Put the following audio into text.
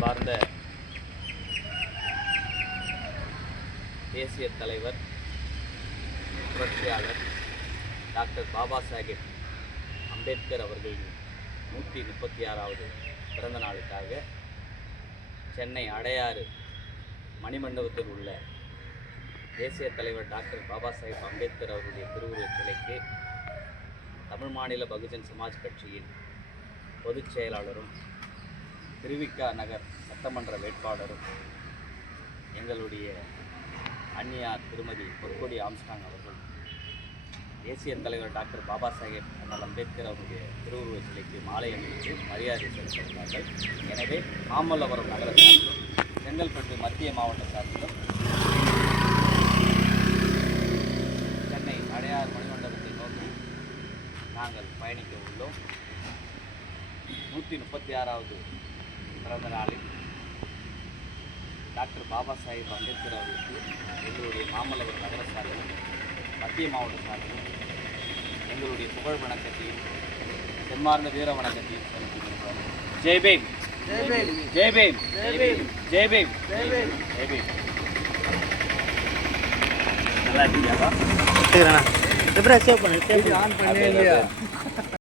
அன்பார்ந்த தேசிய தலைவர் புரட்சியாளர் டாக்டர் பாபா சாஹேப் அம்பேத்கர் அவர்களின் 136வது பிறந்த நாளுக்காக சென்னை அடையாறு மணிமண்டபத்தில் உள்ள தேசிய தலைவர் டாக்டர் பாபா சாஹேப் அம்பேத்கர் அவருடைய திருவுருவச் சிலைக்கு தமிழ் மாநில பகுஜன் சமாஜ் கட்சியின் பொதுச் செயலாளரும் திருவிக்கா நகர் சட்டமன்ற வேட்பாளரும் எங்களுடைய அன்னியார் திருமதி பொற்கொடி ஆம்ஸ்டாங் அவர்கள் தேசிய தலைவர் டாக்டர் பாபா சாஹேப் அண்ணல் அம்பேத்கர் அவருடைய திருவுருவச் சிலைக்கு மாலை அணிவித்து மரியாதை செலுத்துகிறார்கள். எனவே மாமல்லபுரம் நகர சார்பிலும் செங்கல்பட்டு மத்திய மாவட்ட சார்பிலும் சென்னை அடையார் மணிமண்டபத்தை நோக்கி நாங்கள் பயணிக்க உள்ளோம். 136வது பிறந்த நாளில் டாக்டர் பாபா சாஹேப் அம்பேத்கர் அவர்களுக்கு எங்களுடைய மாமல்லபுரம் நகர சார்பிலும் மத்திய மாவட்ட சார்பிலும் எங்களுடைய புகழ் வணக்கத்தையும் செம்மார்ந்த வீர வணக்கத்தையும் செலுத்துகின்றோம். ஜெய்பீம், ஜெய்பீம், ஜெய்பீம், ஜெய்பீம், ஜெய்பீம். நல்லா இருக்கீங்களா? எப்படி சேவ் பண்ணு?